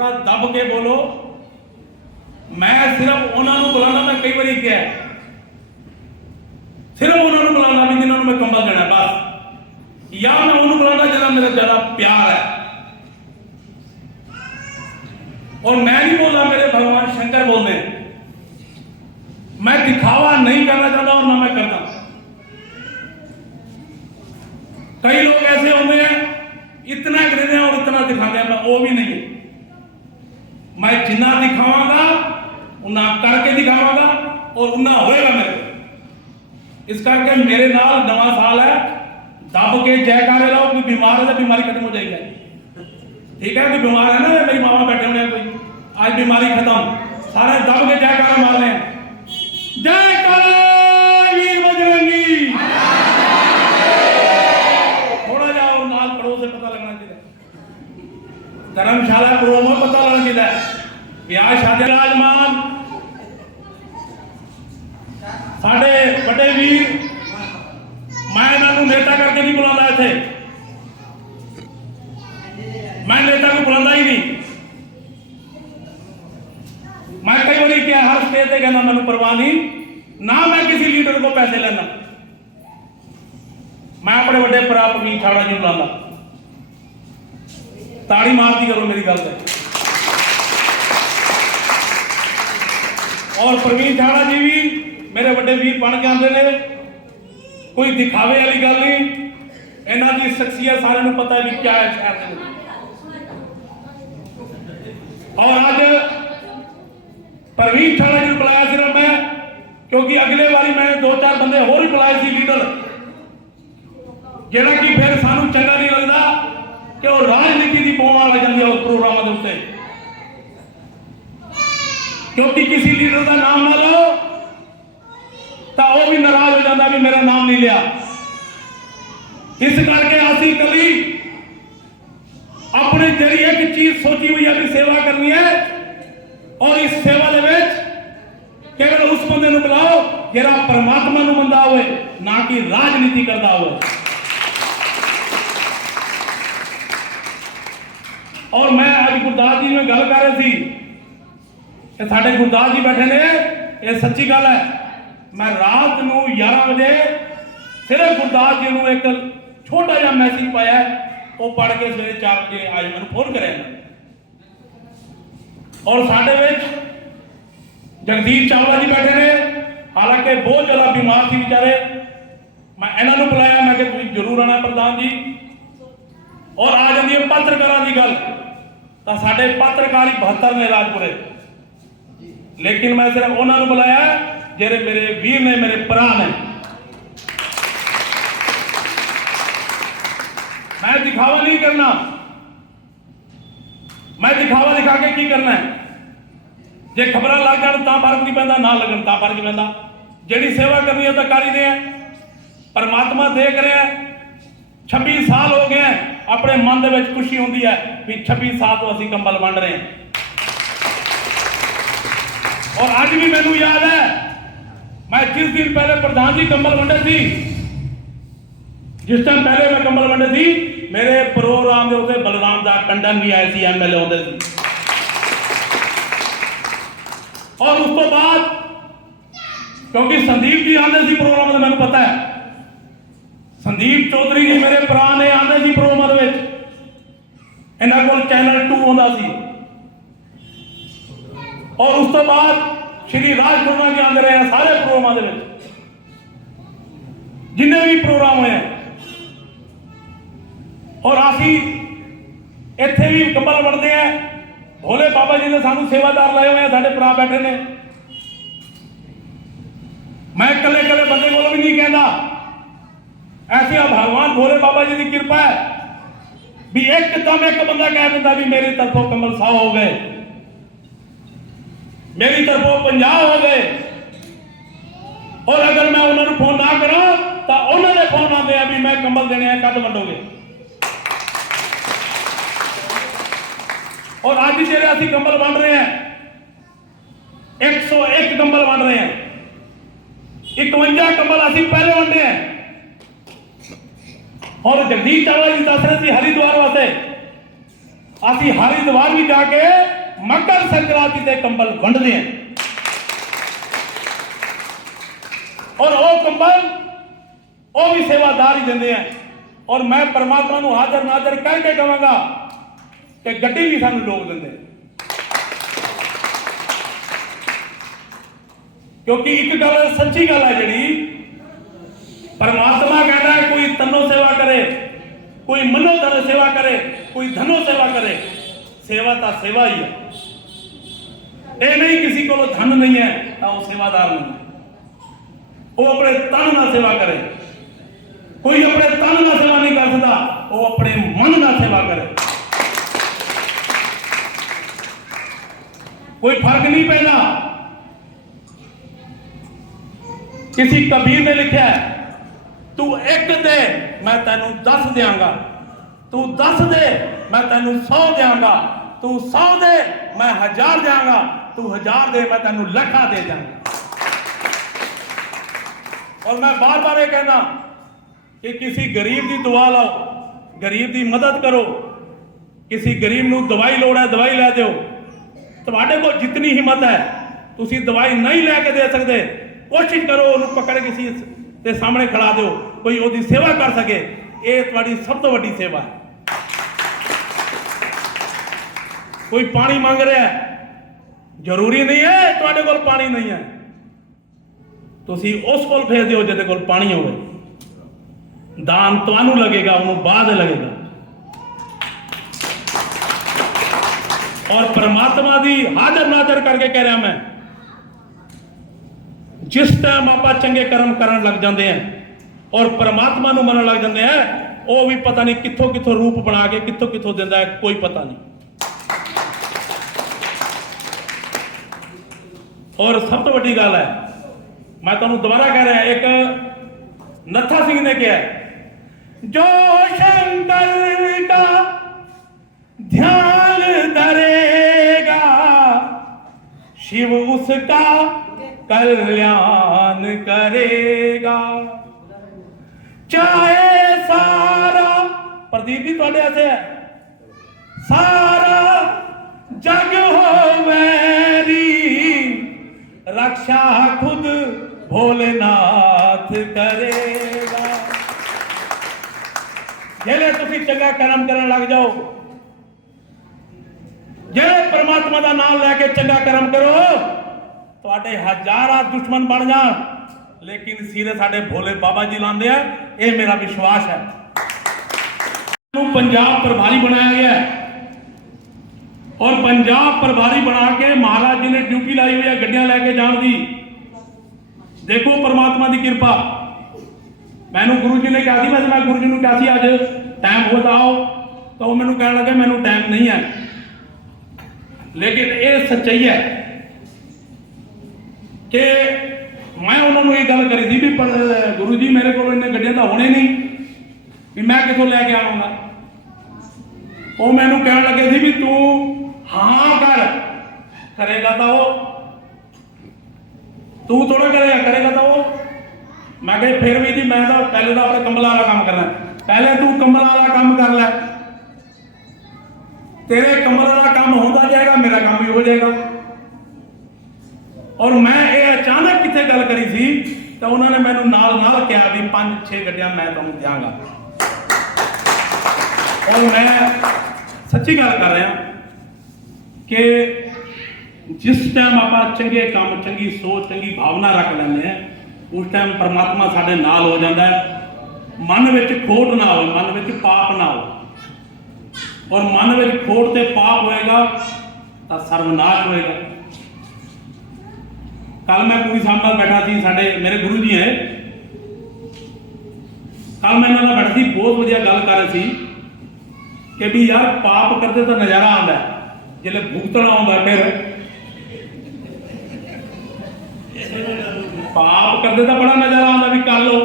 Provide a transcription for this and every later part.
ਥੋੜਾ ਦੱਬ ਕੇ ਬੋਲੋ ਮੈਂ ਸਿਰਫ ਉਹਨਾਂ ਨੂੰ ਬੁਲਾਉਣਾ ਮੈਂ ਕਈ ਵਾਰੀ ਕਿਹਾ ਹੈ। ਸਿਰਫ ਉਹਨਾਂ ਨੂੰ ਬੁਲਾਉਣਾ ਵੀ ਜਿਨ੍ਹਾਂ ਨੂੰ ਮੈਂ ਕੰਬਲ ਦੇਣਾ ਬਸ ਜਾਂ ਮੈਂ ਉਹਨੂੰ ਬੁਲਾਉਣਾ ਜਿਹਦਾ ਮੇਰਾ ਜ਼ਿਆਦਾ ਪਿਆਰ ਹੈ और मैं नहीं बोल रहा मेरे भगवान शंकर बोल रहे हैं मैं दिखावा नहीं करना चाहता और ना मैं करता कई लोग ऐसे होते हैं इतना गिरते हैं और इतना दिखाते हैं मैं वो भी नहीं ਉਹਨਾਂ ਕਰਕੇ ਦਿਖਾਵਾਂਗਾ ਔਰ ਉਹਨਾਂ ਹੋਏਗਾ ਮੇਰੇ ਇਸ ਕਰਕੇ ਮੇਰੇ ਨਾਲ ਨਵਾਂ ਸਾਲ ਹੈ। ਦੱਬ ਕੇ ਜੈਕਾਰੇ ਲਾਓ, ਕੋਈ ਬਿਮਾਰ ਹੈ ਤਾਂ ਬਿਮਾਰੀ ਖਤਮ ਹੋ ਜਾਏਗੀ। ਠੀਕ ਹੈ, ਕੋਈ ਬਿਮਾਰ ਹੈ ਨਾ, ਮੇਰੀ ਮਾਵਾ ਬੈਠੇ ਹੋਣੇ ਕੋਈ। ਅੱਜ ਬਿਮਾਰੀ ਖਤਮ। ਸਾਰੇ ਦੱਬ ਕੇ ਜੈਕਾਰਾ ਮਾਰ ਲੈ ਜੈਕਾਰਾ ਵੀਰ ਬਜਰੰਗੀ! ਥੋੜਾ ਜਿਹਾ ਉਹ ਨਾਲ ਪੜੋ ਸੇ ਪਤਾ ਲੱਗਣਾ ਚਾਹੀਦਾ। ਧਰਮਸ਼ਾਲਾ ਪ੍ਰੋਮੋ ਪਤਾ ਲੱਗਣਾ ਚਾਹੀਦਾ। ਵਿਆਹ ਸ਼ਾਦੀ ਰਾਜਮਾਨ ਸਾਡੇ ਵੱਡੇ ਵੀਰ, ਮੈਂ ਇਹਨਾਂ ਨੂੰ ਨੇਤਾ ਕਰਕੇ ਨਹੀਂ ਬੁਲਾਉਂਦਾ ਇੱਥੇ। ਮੈਂ ਨੇਤਾ ਨੂੰ ਬੁਲਾਉਂਦਾ ਹੀ ਨਹੀਂ। ਮੈਂ ਕਈ ਵਾਰੀ ਕਿਹਾ, ਹਰ ਸਟੇਜ ਤੇ ਕਹਿੰਦਾ, ਮੈਨੂੰ ਪਰਵਾਹ ਨਹੀਂ। ਨਾ ਮੈਂ ਕਿਸੇ ਲੀਡਰ ਕੋ ਪੈਸੇ ਲੈਣਾ ਮੈਂ ਆਪਣੇ ਵੱਡੇ ਭਰਾ ਪ੍ਰਵੀਨ ਠਾੜਾ ਜੀ ਨੂੰ ਬੁਲਾਉਂਦਾ ਤਾੜੀ ਮਾਰਦੀ ਕਰੋ ਮੇਰੀ ਗੱਲ ਤੇ। ਔਰ ਪ੍ਰਵੀਨ ਠਾੜਾ ਜੀ ਵੀ ਮੇਰੇ ਵੱਡੇ ਵੀਰ ਬਣ ਜਾਂਦੇ ਨੇ। ਕੋਈ ਦਿਖਾਵੇ ਵਾਲੀ ਗੱਲ ਨਹੀਂ। ਇਹਨਾਂ ਦੀ ਸ਼ਖਸੀਅਤ ਸਾਰਿਆਂ ਨੂੰ ਪਤਾ ਹੈ ਵੀ ਕਿਆ ਹੈ ਸ਼ਹਿਰ ਦੇ ਵਿੱਚ ਔਰ ਅੱਜ ਪ੍ਰਵੀਨ ਠਾੜਾ ਜੀ ਨੂੰ ਬੁਲਾਇਆ ਨਾ ਮੈਂ, ਕਿਉਂਕਿ ਅਗਲੇ ਵਾਰੀ ਮੈਂ ਦੋ ਚਾਰ ਬੰਦੇ ਹੋਰ ਹੀ ਬੁਲਾਏ ਸੀ ਲੀਡਰ। ਜਿਹੜਾ ਕਿ ਫਿਰ ਸਾਨੂੰ ਚੰਗਾ ਨਹੀਂ ਲੱਗਦਾ ਕਿ ਉਹ ਰਾਜਨੀਤੀ ਦੀ ਪੋਵਾਂ ਲੱਗ ਜਾਂਦੀ ਆ ਉਸ ਪ੍ਰੋਗਰਾਮਾਂ ਦੇ ਉੱਤੇ। ਕਿਉਂਕਿ ਕਿਸੇ ਲੀਡਰ ਦਾ ਨਾਮ ਨਾ ਲਓ। ਤਾਂ ਉਹ ਵੀ ਨਾਰਾਜ਼ ਹੋ ਜਾਂਦਾ ਵੀ ਮੇਰਾ ਨਾਮ ਨਹੀਂ ਲਿਆ। ਇਸ ਕਰਕੇ ਅਸੀਂ ਕਲੀ ਆਪਣੇ ਜਿਹੜੀ ਇੱਕ ਚੀਜ਼ ਸੋਚੀ ਹੋਈ ਹੈ ਵੀ ਸੇਵਾ ਕਰਨੀ ਹੈ, ਔਰ ਇਸ ਸੇਵਾ ਦੇ ਵਿੱਚ ਕੇਵਲ ਉਸ ਬੰਦੇ ਨੂੰ ਬੁਲਾਓ ਜਿਹੜਾ ਪਰਮਾਤਮਾ ਨੂੰ ਮੰਨਦਾ ਹੋਵੇ, ਨਾ ਕਿ ਰਾਜਨੀਤੀ ਕਰਦਾ ਹੋਵੇ। ਔਰ ਮੈਂ ਅੱਜ ਗੁਰਦਾਸ ਜੀ ਨਾਲ ਗੱਲ ਕਰ ਰਿਹਾ ਸੀ। ਕਿ ਸਾਡੇ ਗੁਰਦਾਸ ਜੀ ਬੈਠੇ ਨੇ, ਇਹ ਸੱਚੀ ਗੱਲ ਹੈ। ਮੈਂ ਰਾਤ ਨੂੰ 11 ਵਜੇ ਸਿਰਫ ਗੁਰਦਾਸ ਜੀ ਨੂੰ ਇੱਕ ਛੋਟਾ ਜਿਹਾ ਮੈਸੇਜ ਪਾਇਆ, ਉਹ ਪੜ੍ਹ ਕੇ ਸਵੇਰੇ 4 ਵਜੇ ਅੱਜ ਮੈਨੂੰ ਫੋਨ ਕਰਿਆ। ਔਰ ਸਾਡੇ ਵਿੱਚ ਜਗਦੀਪ ਚਾਵਲਾ ਜੀ ਬੈਠੇ ਨੇ, ਹਾਲਾਂਕਿ ਬਹੁਤ ਜ਼ਿਆਦਾ ਬਿਮਾਰ ਸੀ ਵਿਚਾਰੇ। ਮੈਂ ਇਹਨਾਂ ਨੂੰ ਬੁਲਾਇਆ, ਮੈਂ ਕਿ ਤੁਸੀਂ ਜ਼ਰੂਰ ਆਣਾ ਪ੍ਰਧਾਨ ਜੀ। ਔਰ ਆ ਜਾਂਦੀ ਹੈ ਪੱਤਰਕਾਰਾਂ ਦੀ ਗੱਲ। ਤਾਂ ਸਾਡੇ ਪੱਤਰਕਾਰ ਹੀ 72 ਨੇ ਰਾਜਪੁਰੇ। ਲੇਕਿਨ ਮੈਂ ਸਿਰਫ ਉਹਨਾਂ ਨੂੰ ਬੁਲਾਇਆ ਜਿਹੜੇ ਮੇਰੇ ਵੀਰ ਨੇ, ਮੇਰੇ ਭਰਾ ਨੇ। ਮੈਂ ਦਿਖਾਵਾ ਨਹੀਂ ਕਰਨਾ। ਮੈਂ ਦਿਖਾਵਾ ਦਿਖਾ ਕੇ ਕੀ ਕਰਨਾ ਹੈ? ਜੇ ਖਬਰਾਂ ਲੱਗ ਜਾਣ ਤਾਂ ਫ਼ਰਕ ਨਹੀਂ ਪੈਂਦਾ, ਨਾ ਲੱਗਣ ਤਾਂ ਫ਼ਰਕ ਪੈਂਦਾ। ਜਿਹੜੀ ਸੇਵਾ ਕਰਨੀ ਹੈ ਤਾਂ ਕਰ ਹੀ ਰਹੇ ਆ ਪਰਮਾਤਮਾ ਦੇਖ ਰਿਹਾ ਹੈ। 26 ਸਾਲ ਹੋ ਗਏ ਆਪਣੇ ਮਨ ਦੇ ਵਿੱਚ ਖੁਸ਼ੀ ਹੁੰਦੀ ਹੈ ਵੀ 26 ਸਾਲ ਤੋਂ ਅਸੀਂ ਕੰਬਲ ਵੰਡ ਰਹੇ ਹਾਂ। ਔਰ ਅੱਜ ਵੀ ਮੈਨੂੰ ਯਾਦ ਹੈ ਮੈਂ ਜਿਸ ਦਿਨ ਪਹਿਲੇ ਪ੍ਰਧਾਨ ਜੀ ਕੰਬਲ ਵੰਡੇ ਸੀ, ਜਿਸ ਟਾਈਮ ਪਹਿਲੇ ਮੈਂ ਕੰਬਲ ਵੰਡੇ ਸੀ, ਮੇਰੇ ਪ੍ਰੋਗਰਾਮ ਦੇ ਉੱਤੇ ਬਲਰਾਮ ਦਾ ਕੰਡਨ ਵੀ ਆਏ ਸੀ ਐਮਐਲਏ ਹੁੰਦੇ ਸੀ। ਔਰ ਉਸ ਤੋਂ ਬਾਅਦ ਕਿਉਂਕਿ ਸੰਦੀਪ ਜੀ ਆਉਂਦੇ ਸੀ ਪ੍ਰੋਗਰਾਮ ਦਾ, ਮੈਨੂੰ ਪਤਾ ਹੈ। ਸੰਦੀਪ ਚੌਧਰੀ ਜੀ ਮੇਰੇ ਭਰਾ ਨੇ ਆਉਂਦੇ ਸੀ ਪ੍ਰੋਗਰਾਮ ਦੇ ਵਿੱਚ। ਇਹਨਾਂ ਕੋਲ ਚੈਨਲ 2 ਹੁੰਦਾ ਸੀ। ਔਰ ਉਸ ਤੋਂ ਬਾਅਦ ਸ਼੍ਰੀ ਰਾਜ ਖੁਰਨਾ ਜੀ ਆਉਂਦੇ ਰਹੇ ਆ ਸਾਰੇ ਪ੍ਰੋਗਰਾਮਾਂ ਦੇ ਵਿੱਚ। ਜਿੰਨੇ ਵੀ ਪ੍ਰੋਗਰਾਮ ਹੋਏ ਔਰ ਅਸੀਂ ਇੱਥੇ ਵੀ ਕੰਬਲ ਵੜਦੇ ਆ। ਭੋਲੇ ਬਾਬਾ ਜੀ ਨੇ ਸਾਨੂੰ ਸੇਵਾਦਾਰ ਲਾਏ ਹੋਏ ਆ, ਸਾਡੇ ਭਰਾ ਬੈਠੇ ਨੇ। ਮੈਂ ਇਕੱਲੇ ਇਕੱਲੇ ਬੰਦੇ ਕੋਲ ਵੀ ਨਹੀਂ ਕਹਿੰਦਾ। ਐਸੇ ਆ ਭਗਵਾਨ ਭੋਲੇ ਬਾਬਾ ਜੀ ਦੀ ਕਿਰਪਾ ਹੈ ਵੀ ਇੱਕਦਮ ਇੱਕ ਬੰਦਾ ਕਹਿ ਦਿੰਦਾ ਵੀ ਮੇਰੇ ਤਰਫੋਂ ਕਮਲ 100 ਹੋ ਗਏ। ਮੇਰੀ ਤਰਫੋਂ 50 ਹੋ ਗਏ। ਔਰ ਅਗਰ ਮੈਂ ਉਹਨਾਂ ਨੂੰ ਫੋਨ ਨਾ ਕਰਾਂ, ਤਾਂ ਉਹਨਾਂ ਦੇ ਫੋਨ ਆਉਂਦੇ ਆ ਵੀ ਮੈਂ ਕੰਬਲ ਦੇਣੇ ਆ, ਕਦ ਵੰਡੋਗੇ। ਔਰ ਅੱਜ ਜਿਹੜੇ ਅਸੀਂ ਕੰਬਲ ਵੰਡ ਰਹੇ ਹਾਂ 101 ਕੰਬਲ ਵੰਡ ਰਹੇ ਹਾਂ 51 ਕੰਬਲ ਅਸੀਂ ਪਹਿਲੇ ਵੰਡੇ ਆ। ਔਰ ਜਗਦੀਪ ਚਾਵਲਾ ਜੀ ਦੱਸ ਰਹੇ ਸੀ ਹਰਿਦੁਆਰ ਵਾਸਤੇ। ਅਸੀਂ ਹਰਿਦੁਆਰ ਵੀ ਜਾ ਕੇ ਮਕਰ ਸੰਕ੍ਰਾਂਤੀ ਦੇ ਕੰਬਲ ਵੰਡਦੇ ਹਾਂ ਔਰ ਉਹ ਕੰਬਲ ਉਹ ਵੀ ਸੇਵਾਦਾਰ ਹੀ ਦਿੰਦੇ ਆ। ਔਰ ਮੈਂ ਪਰਮਾਤਮਾ ਨੂੰ ਹਾਜ਼ਰ ਨਾਜ਼ਰ ਕਰਕੇ ਕਹਾਂਗਾ ਕਿ ਗੱਡੀ ਵੀ ਸਾਨੂੰ ਲੋਕ ਦਿੰਦੇ ਕਿਉਂਕਿ ਇੱਕ ਗੱਲ ਸੱਚੀ ਗੱਲ ਹੈ ਜਿਹੜੀ, ਪਰਮਾਤਮਾ ਕਹਿੰਦਾ ਹੈ ਕੋਈ ਤਨੋ ਸੇਵਾ ਕਰੇ, ਕੋਈ ਮਨੋ ਧਨ ਸੇਵਾ ਕਰੇ, ਕੋਈ ਧਨੋ ਸੇਵਾ ਕਰੇ, ਸੇਵਾ ਤਾਂ ਸੇਵਾ ਹੀ ਹੈ ਇਹ ਨਹੀਂ ਕਿਸੇ ਕੋਲ ਧਨ ਨਹੀਂ ਹੈ, ਤਾਂ ਉਹ ਸੇਵਾਦਾਰ ਨਹੀਂ ਉਹ ਆਪਣੇ ਤਨ ਨਾਲ ਸੇਵਾ ਕਰੇ। ਕੋਈ ਆਪਣੇ ਤਨ ਨਾਲ ਸੇਵਾ ਨਹੀਂ ਕਰ ਸਕਦਾ, ਉਹ ਆਪਣੇ ਮਨ ਨਾਲ ਸੇਵਾ ਕਰੇ। ਕੋਈ ਫ਼ਰਕ ਨਹੀਂ ਪੈਂਦਾ। ਕਿਸੇ ਕਬੀਰ ਨੇ ਲਿਖਿਆ ਤੂੰ ਇੱਕ ਦੇ, ਮੈਂ ਤੈਨੂੰ 10 ਦਿਆਂਗਾ। ਤੂੰ 10 ਦੇ, ਮੈਂ ਤੈਨੂੰ 100 ਦਿਆਂਗਾ। ਤੂੰ 100 ਦੇ, ਮੈਂ ਹਜ਼ਾਰ ਦਿਆਂਗਾ। ਤੂੰ ਹਜ਼ਾਰ ਦੇ, ਮੈਂ ਤੈਨੂੰ ਲੱਖਾਂ ਦੇ ਦਿਆਂਗਾ। ਔਰ ਮੈਂ ਬਾਰ-ਬਾਰ ਇਹ ਕਹਿੰਦਾ ਕਿ ਕਿਸੇ ਗਰੀਬ ਦੀ ਦੁਆ ਲਓ, ਗਰੀਬ ਦੀ ਮਦਦ ਕਰੋ, ਕਿਸੇ ਗਰੀਬ ਨੂੰ ਦਵਾਈ ਲੋੜ ਹੈ, ਦਵਾਈ ਲੈ ਦਿਓ। ਤੁਹਾਡੇ ਕੋਲ ਜਿੰਨੀ ਹਿੰਮਤ ਹੈ, ਤੁਸੀਂ ਦਵਾਈ ਨਹੀਂ ਲੈ ਕੇ ਦੇ ਸਕਦੇ, ਕੋਸ਼ਿਸ਼ ਕਰੋ ਉਹਨੂੰ ਪਕੜ ਕੇ ਕਿਸੇ ਦੇ ਸਾਹਮਣੇ ਖੜਾ ਦਿਓ, ਕੋਈ ਉਹਦੀ ਸੇਵਾ ਕਰ ਸਕੇ। ਇਹ ਤੁਹਾਡੀ ਸਭ ਤੋਂ ਵੱਡੀ ਸੇਵਾ ਹੈ। ਕੋਈ ਪਾਣੀ ਮੰਗ ਰਿਹਾ ਹੈ ਜ਼ਰੂਰੀ ਨਹੀਂ ਹੈ, ਤੁਹਾਡੇ ਕੋਲ ਪਾਣੀ ਨਹੀਂ ਹੈ। ਤੁਸੀਂ ਉਸ ਕੋਲ ਭੇਜ ਹੋ ਜਿਹਦੇ ਕੋਲ ਪਾਣੀ ਹੋਵੇ। ਦਾਨ ਤੁਹਾਨੂੰ ਲੱਗੇਗਾ, ਉਹਨੂੰ ਬਾਅਦ ਲੱਗੇਗਾ। ਔਰ ਪਰਮਾਤਮਾ ਦੀ ਹਾਜ਼ਰ ਨਾਜ਼ਰ ਕਰਕੇ ਕਹਿ ਰਿਹਾ ਮੈਂ, ਜਿਸ ਟਾਈਮ ਆਪਾਂ ਚੰਗੇ ਕਰਮ ਕਰਨ ਲੱਗ ਜਾਂਦੇ ਆ ਔਰ ਪਰਮਾਤਮਾ ਨੂੰ ਮੰਨਣ ਲੱਗ ਜਾਂਦੇ ਆ ਉਹ ਵੀ ਪਤਾ ਨਹੀਂ ਕਿੱਥੋਂ ਕਿੱਥੋਂ ਰੂਪ ਬਣਾ ਕੇ ਕਿੱਥੋਂ ਕਿੱਥੋਂ ਦਿੰਦਾ ਹੈ, ਕੋਈ ਪਤਾ ਨਹੀਂ। ਔਰ ਸਭ ਤੋਂ ਵੱਡੀ ਗੱਲ ਹੈ ਮੈਂ ਤੁਹਾਨੂੰ ਦੁਬਾਰਾ ਕਹਿ ਰਿਹਾ ਇੱਕ ਨੱਥਾ ਸਿੰਘ ਨੇ ਕਿਹਾ ਜੋ ਸ਼ੰਕਰ ਦਾ ध्यान धरेगा शिव उसका कल्याण करेगा चाहे सारा प्रदीप जी ਤੁਹਾਡੇ ਆਸੇ ਹੈ ਸਾਰਾ ਰਕਸ਼ਾ ਖੁਦ ਭੋਲੇਨਾਥ ਕਰੇਗਾ। ਜਿਹੜੇ ਤੁਸੀਂ ਚੰਗਾ ਕਰਮ ਕਰਨ ਲੱਗ ਜਾਓ, ਜਿਹੜੇ ਪਰਮਾਤਮਾ ਦਾ ਨਾਮ ਲੈ ਕੇ ਚੰਗਾ ਕਰਮ ਕਰੋ, ਤੁਹਾਡੇ ਹਜ਼ਾਰਾਂ ਦੁਸ਼ਮਣ ਬਣ ਜਾਣ। ਲੇਕਿਨ ਸਿਰੇ ਸਾਡੇ ਭੋਲੇ ਬਾਬਾ ਜੀ ਲਾਉਂਦੇ ਆ, ਇਹ ਮੇਰਾ ਵਿਸ਼ਵਾਸ ਹੈ। ਨੂੰ ਪੰਜਾਬ ਪ੍ਰਭਾਰੀ ਬਣਾਇਆ ਗਿਆ ਹੈ। ਔਰ ਪੰਜਾਬ ਪ੍ਰਭਾਰੀ ਬਣਾ ਕੇ ਮਹਾਰਾਜ ਜੀ ਨੇ ਡਿਊਟੀ ਲਾਈ ਹੋਈ ਹੈ ਗੱਡੀਆਂ ਲੈ ਕੇ ਜਾਣ ਦੀ। ਦੇਖੋ ਪਰਮਾਤਮਾ ਦੀ ਕਿਰਪਾ। ਮੈਨੂੰ ਗੁਰੂ ਜੀ ਨੇ ਕਿਹਾ ਸੀ ਮੈਂ ਮੈਂ ਗੁਰੂ ਜੀ ਨੂੰ ਕਿਹਾ ਸੀ ਅੱਜ ਟਾਈਮ ਹੋ ਜਾਓ ਤਾਂ ਉਹ ਮੈਨੂੰ ਕਹਿਣ ਲੱਗੇ, ਮੈਨੂੰ ਟਾਈਮ ਨਹੀਂ ਹੈ। ਲੇਕਿਨ ਇਹ ਸੱਚਾਈ ਹੈ ਕਿ ਮੈਂ ਉਹਨਾਂ ਨੂੰ ਇਹ ਗੱਲ ਕਰੀ ਸੀ ਵੀ ਪਰ ਗੁਰੂ ਜੀ ਮੇਰੇ ਕੋਲ ਇੰਨੇ ਗੱਡੀਆਂ ਤਾਂ ਹੋਣੇ ਨਹੀਂ, ਵੀ ਮੈਂ ਕਿੱਥੋਂ ਲੈ ਕੇ ਆਵਾਂਗਾ। ਉਹ ਮੈਨੂੰ ਕਹਿਣ ਲੱਗੇ ਸੀ ਵੀ ਤੂੰ ਹਾਂ, ਕਰ। ਕਰੇਗਾ ਤਾਂ ਉਹ। ਤੂੰ ਥੋੜਾ ਕਰੇਗਾ ਕਰੇਗਾ ਤਾਂ ਉਹ। ਮੈਂ ਕਿਹਾ ਫਿਰ ਵੀ ਜੀ, ਮੈਂ ਤਾਂ ਪਹਿਲੇ ਤਾਂ ਆਪਣੇ ਕੰਬਲਾਂ ਵਾਲਾ ਕੰਮ ਕਰਨਾ। ਪਹਿਲੇ ਤੂੰ ਕੰਬਲਾਂ ਵਾਲਾ ਕੰਮ ਕਰ ਲੈ। ਤੇਰੇ ਕੰਬਲਾਂ ਵਾਲਾ ਕੰਮ ਹੁੰਦਾ ਜਾਏਗਾ, ਮੇਰਾ ਕੰਮ ਵੀ ਹੋ ਜਾਏਗਾ। ਔਰ ਮੈਂ ਇਹ ਅਚਾਨਕ ਕਿੱਥੇ ਗੱਲ ਕਰੀ ਸੀ, ਤਾਂ ਉਹਨਾਂ ਨੇ ਮੈਨੂੰ ਨਾਲ ਨਾਲ ਕਿਹਾ ਵੀ ਪੰਜ ਛੇ ਗੱਡੀਆਂ ਮੈਂ ਤੁਹਾਨੂੰ ਦਿਆਂਗਾ। ਔਰ ਮੈਂ ਸੱਚੀ ਗੱਲ ਕਰ ਰਿਹਾ। ਕਿ ਜਿਸ ਟਾਈਮ ਆਪਾਂ ਚੰਗੇ ਕੰਮ, ਚੰਗੀ ਸੋਚ, ਚੰਗੀ ਭਾਵਨਾ ਰੱਖ ਲੈਂਦੇ ਆ ਉਸ ਟਾਈਮ ਪਰਮਾਤਮਾ ਸਾਡੇ ਨਾਲ ਹੋ ਜਾਂਦਾ ਹੈ। ਮਨ ਵਿੱਚ ਖੋਟ ਨਾ ਹੋਵੇ, ਮਨ ਵਿੱਚ ਪਾਪ ਨਾ ਹੋਵੇ। ਔਰ ਮਨ ਵਿੱਚ ਖੋਟ ਤੇ ਪਾਪ ਹੋਏਗਾ, ਤਾਂ ਸਰਵਨਾਸ਼ ਹੋਏਗਾ। ਕੱਲ ਮੈਂ ਪੂਰੀ ਨਾਲ ਬੈਠਾ ਸੀ, ਸਾਡੇ ਮੇਰੇ ਗੁਰੂ ਜੀ ਹੈ ਕੱਲ ਮੈਂ ਇਹਨਾਂ ਨਾਲ ਬੈਠਾ ਸੀ, ਬਹੁਤ ਵਧੀਆ ਗੱਲ ਕਰ ਰਹੇ ਸੀ ਕਿ ਵੀ ਯਾਰ ਪਾਪ ਕਰਦੇ ਤਾਂ ਨਜ਼ਾਰਾ ਆਉਂਦਾ ਹੈ। ਜਿਹੜੇ ਭੁਗਤਣਾ ਆਉਂਦਾ ਫਿਰ। ਪਾਪ ਕਰਦੇ ਤਾਂ ਬੜਾ ਨਜ਼ਾਰਾ ਆਉਂਦਾ ਵੀ ਕਰ ਲੋ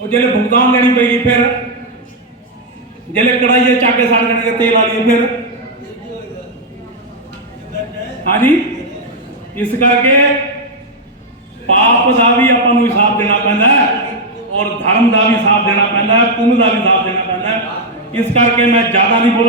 ਉਹ ਜਿਹੜੇ ਭੁਗਤਾਨ ਦੇਣੀ ਪਈ ਫਿਰ। ਜਿਹੜੇ ਕੜਾਈਏ ਚੱਕ ਕੇ ਸੜ ਦੇਣਗੇ ਤੇਲ ਵਾਲੀ ਫਿਰ। ਹਾਂਜੀ? ਇਸ ਕਰਕੇ ਪਾਪ ਦਾ ਵੀ ਆਪਾਂ ਨੂੰ ਹਿਸਾਬ ਦੇਣਾ ਪੈਂਦਾ ਹੈ ਔਰ ਧਰਮ ਦਾ ਵੀ ਹਿਸਾਬ ਦੇਣਾ ਪੈਂਦਾ ਹੈ, ਪੁੰਨ ਦਾ ਵੀ ਹਿਸਾਬ ਦੇਣਾ ਪੈਂਦਾ ਹੈ। ਇਸ ਕਰਕੇ ਮੈਂ ਜ਼ਿਆਦਾ ਨਹੀਂ ਬੋਲ